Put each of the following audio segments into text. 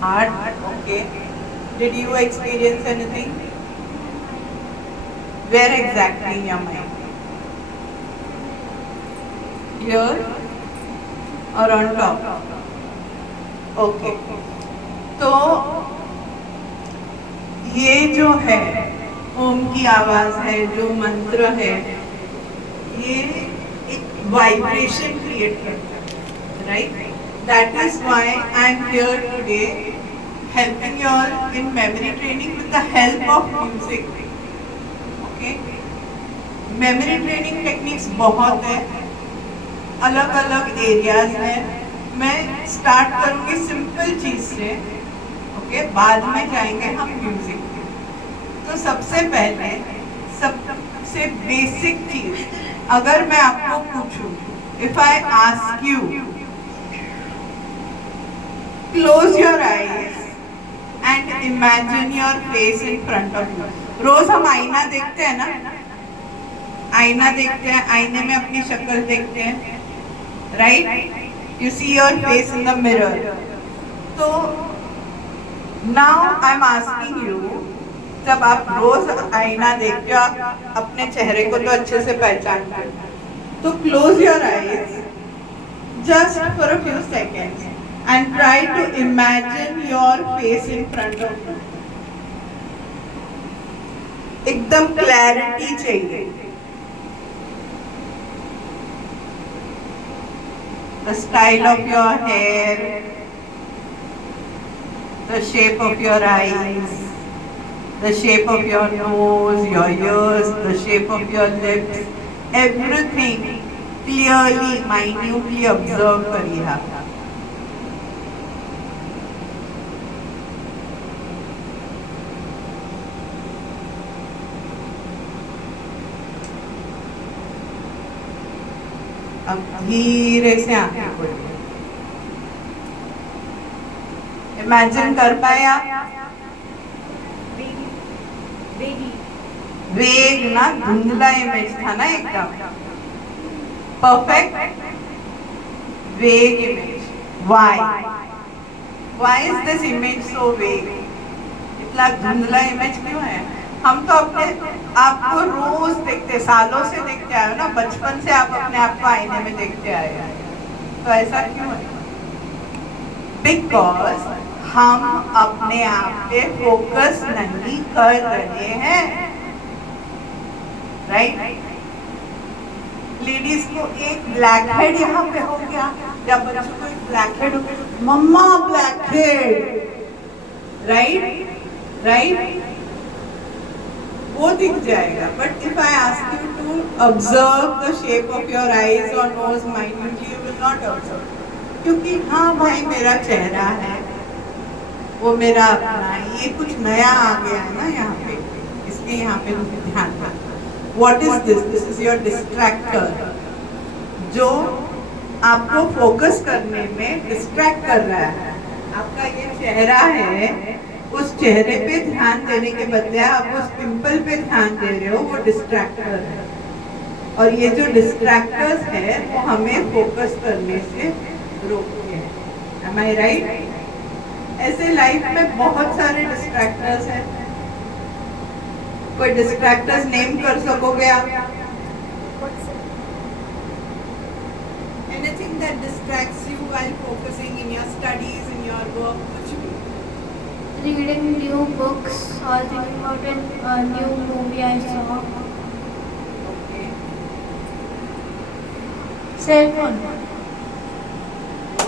Hard. Okay. Did you experience anything? Where exactly in your mind? Here or on top? Okay. तो ये जो है ओम की आवाज है, जो मंत्र है, ये एक वाइब्रेशन क्रिएट करता है, right? That is why I am here today, helping you all in memory training with the help of music. Okay? Memory training techniques बहुत है, अलग अलग एरियाज हैं. मैं स्टार्ट करूंगी सिंपल चीज से, ओके? बाद में जाएंगे हम म्यूजिक. तो सबसे पहले सबसे बेसिक चीज, अगर मैं आपको पूछूं, if I ask you close your eyes and imagine your face in front of you. रोज हम आईना देखते हैं ना, आईना देखते हैं, आईने में अपनी शक्ल देखते हैं, right? You see your face in the mirror. So now I'm asking you, जब आप रोज आईना देखते हो, आप अपने चेहरे को तो अच्छे से पहचानते हो, तो close your eyes just for a few seconds and try to imagine your face in front of you. एकदम क्लैरिटी चाहिए. The style of your hair, the shape of your eyes, the shape of your nose, your ears, the shape of your lips, everything clearly, minutely observe करिए आप. अब धीरे से आंखें खोलिए. Imagine कर पाए आप? वेग ना, धुंधला इमेज था ना एकदम. परफेक्ट वेग image. Why is this image so vague? इतना धुंधला इमेज क्यों है? हम तो अपने आपको रोज देखते, सालों से देखते आए हो ना, बचपन से आप अपने आप को आईने में देखते आए हो, तो ऐसा क्यों है? बिकॉज हम अपने आप पे फोकस नहीं कर रहे हैं, राइट? लेडीज को एक ब्लैक हेड यहाँ पे हो गया, या बच्चों को एक ब्लैक हेड हो गया, मम्मा ब्लैक हेड, राइट? वो दिख जाएगा. But if I ask you to observe the shape of your eyes और nose minutely, you will not observe. क्योंकि हाँ भाई, मेरा चेहरा है, वो मेरा अपना, ये कुछ नया आ गया है ना यहाँ पे, इसलिए यहाँ पे ध्यान था. What is this? This is your distractor, जो आपको फोकस करने में डिस्ट्रैक्ट कर रहा है. आपका ये चेहरा है, उस चेहरे पे ध्यान देने के बदले आप उस पिंपल पे ध्यान दे रहे हो, वो डिस्ट्रैक्टर है. और ये जो डिस्ट्रैक्टर्स है वो हमें फोकस करने से रोकते हैं. Am I right? ऐसे लाइफ में बहुत सारे डिस्ट्रैक्टर्स हैं. कोई डिस्ट्रैक्टर्स नेम कर सकोगे आप? Anything that distracts you while focusing in your studies, in your work, कुछ भी. Reading new books or thinking about a new movie I saw. Okay. Cell phone.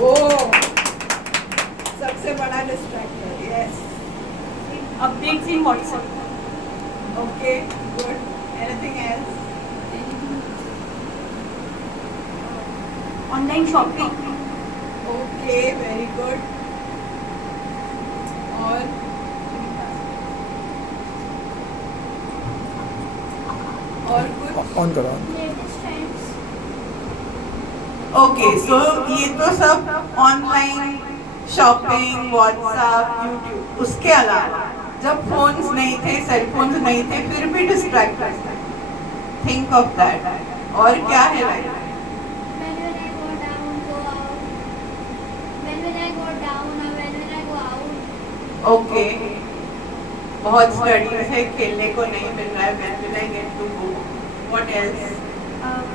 Oh, सबसे बड़ा distractor. Yes. Updates in WhatsApp. Okay, good. Anything else? Online shopping. Okay, very good. और कुछ? On करो. Latest trends. Okay, सो ये तो सब online shopping, WhatsApp, YouTube. उसके अलावा जब फोन्स नहीं थे, सेल फोन्स नहीं थे, फिर भी डिस्ट्रैक्टर्स थे. Think of that. और क्या है life? When will I go down, go out? When will I go down or when will I go out? बहुत स्टडीज है, खेलने को नहीं मिल रहा है, when will I get to go? What else?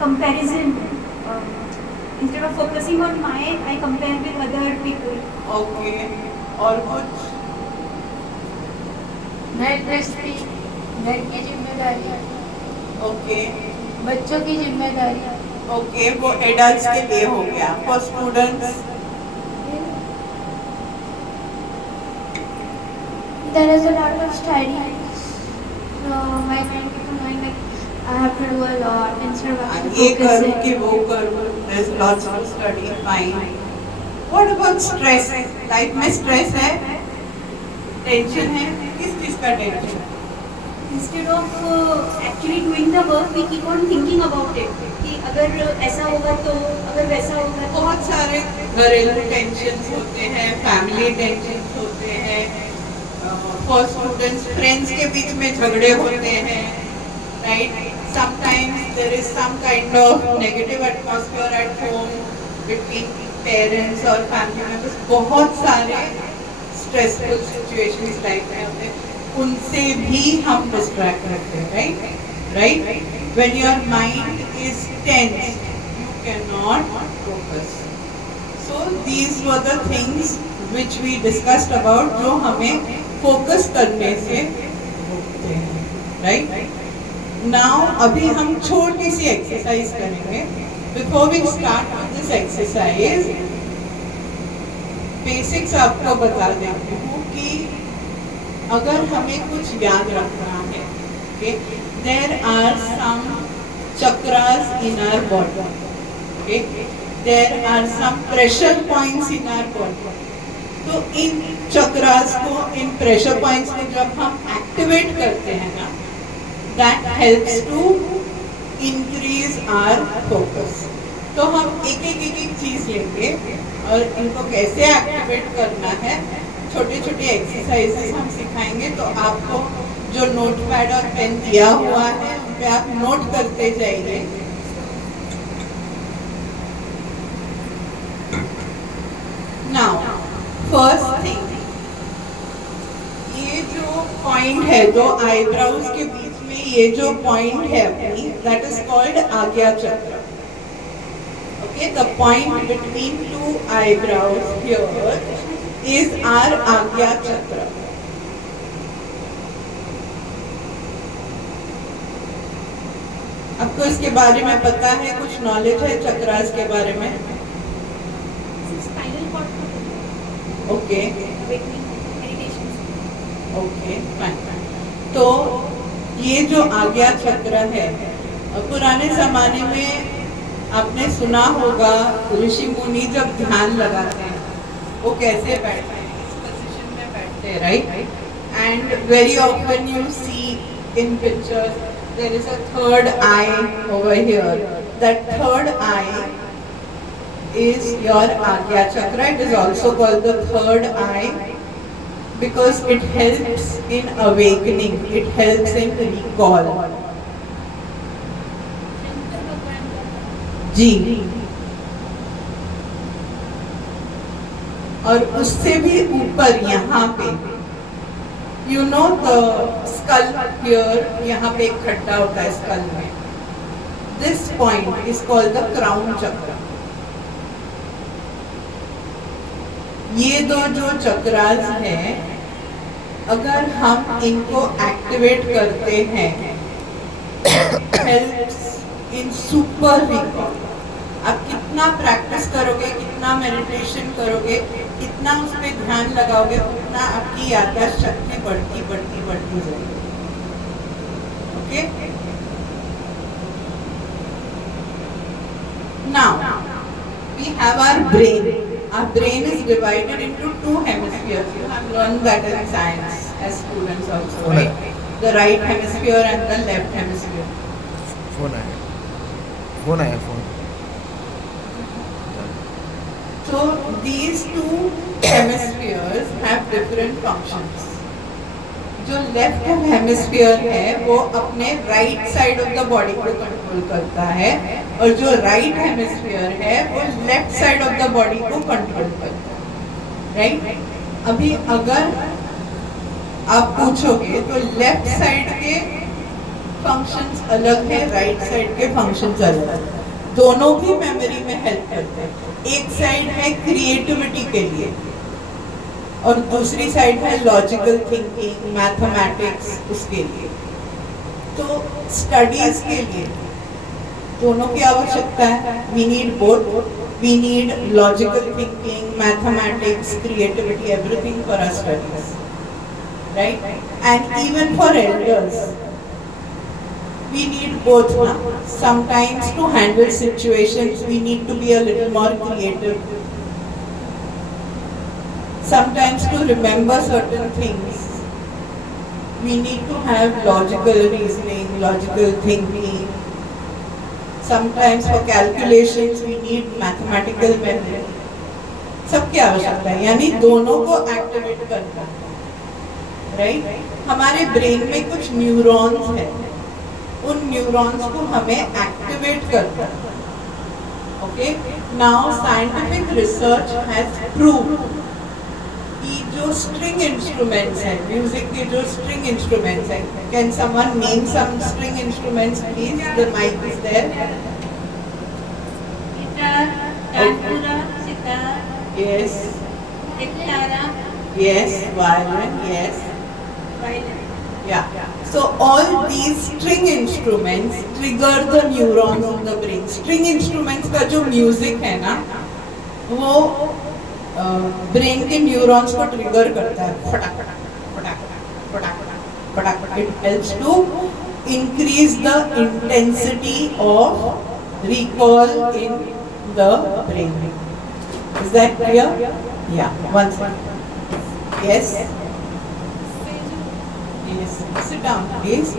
Comparison. Instead of focusing on my, I compare with other people. Okay. और कुछ? घर गृहस्थी, घर की जिम्मेदारी, ओके बच्चों की जिम्मेदारी, ओके, वो एडल्ट्स के लिए हो गया. For students There is a lot of studies. So my mind keeps going like I have to do a lot instead of actually ये करूँ कि focusing. वो करूँ. There's lots of study. Fine. What about stress? Life में stress है, tension है. किस चीज का tension? Instead of actually doing the work, we keep on thinking about it. कि अगर ऐसा होगा तो, अगर वैसा होगा तो. बहुत सारे घरेलू टेंशन होते हैं, फैमिली टेंशन होते हैं. फॉर स्टूडेंट्स फ्रेंड्स के बीच में झगड़े होते हैं, right? Sometimes there is some kind of negative atmosphere at home between parents और फैमिली मेंबर्स. बहुत सारे स्ट्रेसफुल सिचुएशंस लाइफ में होते हैं, उनसे भी हम डिस्ट्रैक्ट रहते हैं, right? Right? When your mind is tense you can not focus. So these were the things which we discussed about जो हमें फोकस करने से रोकते हैं, राइट? नाउ अभी हम छोटी सी एक्सरसाइज करेंगे. Before we start with this exercise basics आपको बता देती हूँ कि अगर हमें कुछ याद रखना है, okay, there are some chakras in our body, okay? There are some pressure points in our body. तो इन चक्रास को, इन प्रेशर पॉइंट्स को जब हम एक्टिवेट करते हैं ना, that helps to increase our focus. तो हम एक चीज लेंगे और इनको कैसे एक्टिवेट करना है, छोटे छोटे एक्सरसाइजेस हम सिखाएंगे. तो आपको जो नोटपैड और पेन दिया हुआ है उन पे आप नोट करते जाइए. नाउ फर्स्ट थिंग, ये जो पॉइंट है, दो आईब्राउज के बीच में ये जो पॉइंट है अपनी, that is called Agya chakra. Okay, the point between two eyebrows here is our Agya chakra. आपको इसके बारे में पता है, कुछ नॉलेज है चक्रास के बारे में? Spinal cord को okay awakening meditation. Okay fine. तो ये जो आज्ञा चक्र है, पुराने जमाने में आपने सुना होगा ऋषि मुनि जब ध्यान लगाते हैं वो कैसे बैठते हैं, इस पोजीशन में बैठते हैं, right? And very often you see in pictures there is a third eye over here. That third eye is your Agya Chakra. It is also called the third eye because it helps in awakening. It helps in recall. जी. और उससे भी ऊपर यहाँ पे, you know the skull here, यहाँ पे एक खड्डा होता है स्कल में. This point is called the crown chakra. ये दो जो चक्रास हैं, अगर हम इनको एक्टिवेट करते हैं, helps in super recall. आप कितना प्रैक्टिस करोगे, कितना मेडिटेशन करोगे, कितना उस पर ध्यान लगाओगे, उतना आपकी याददाश्त शक्ति बढ़ती बढ़ती बढ़ती जाएगी. Okay? Now we have our brain. Our brain is divided into two hemispheres. You have learned that in science as students also, right? The right hemisphere and the left hemisphere. Phone आया phone. So these two hemispheres have different functions. जो left hemisphere है वो अपने right side of the body को control करता है, और जो राइट हेमिस्फीयर है वो left side of the body को कंट्रोल करता है, राइट? अभी अगर आप पूछोगे तो लेफ्ट साइड के फंक्शंस अलग है, राइट साइड के फंक्शंस अलग है। दोनों भी मेमोरी में हेल्प करते हैं। एक साइड है क्रिएटिविटी के लिए और दूसरी साइड है लॉजिकल थिंकिंग, मैथमेटिक्स, उसके लिए। तो स्टडीज के लिए दोनों की आवश्यकता है। We need both. We need logical thinking, mathematics, creativity, everything for our studies, right? And even for elders, we need both now. Sometimes to handle situations, we need to be a little more creative. Sometimes to remember certain things, we need to have logical reasoning, logical thinking. Sometimes for calculations, we need mathematical memory. सबकी आवश्यकता है, यानी दोनों को activate करना, right? हमारे brain में कुछ न्यूरॉन्स हैं, उन न्यूरॉन्स को हमें एक्टिवेट करना है। Okay, now scientific research has proved कि जो स्ट्रिंग इंस्ट्रूमेंट्स हैं, म्यूजिक के जो स्ट्रिंग इंस्ट्रूमेंट्स हैं, can someone name some string instruments please? The mic is there. Guitar, tanpura, sitar, yes, ektara, yes, violin, yes, violin. yeah. So all these string instruments trigger the neurons in the brain. String instruments का जो music है ना, वो brain के neurons को trigger करता है, फटाक फटाक फटाक फटाक फटाक। It helps to increase the intensity of recall in the brain. Is that clear? Yeah, one second. Yes, yes, sit down please.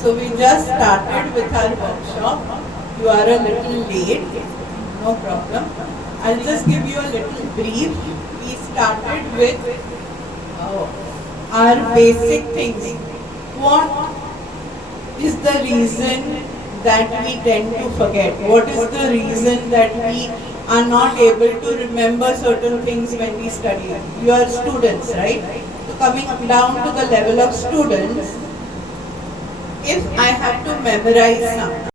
So we just started with our workshop. You are a little late, no problem. I'll just give you a little brief. We started with our basic things. What is the reason that we tend to forget? What is the reason that we are not able to remember certain things when we study? You are students, right? So coming down to the level of students, if I have to memorize something,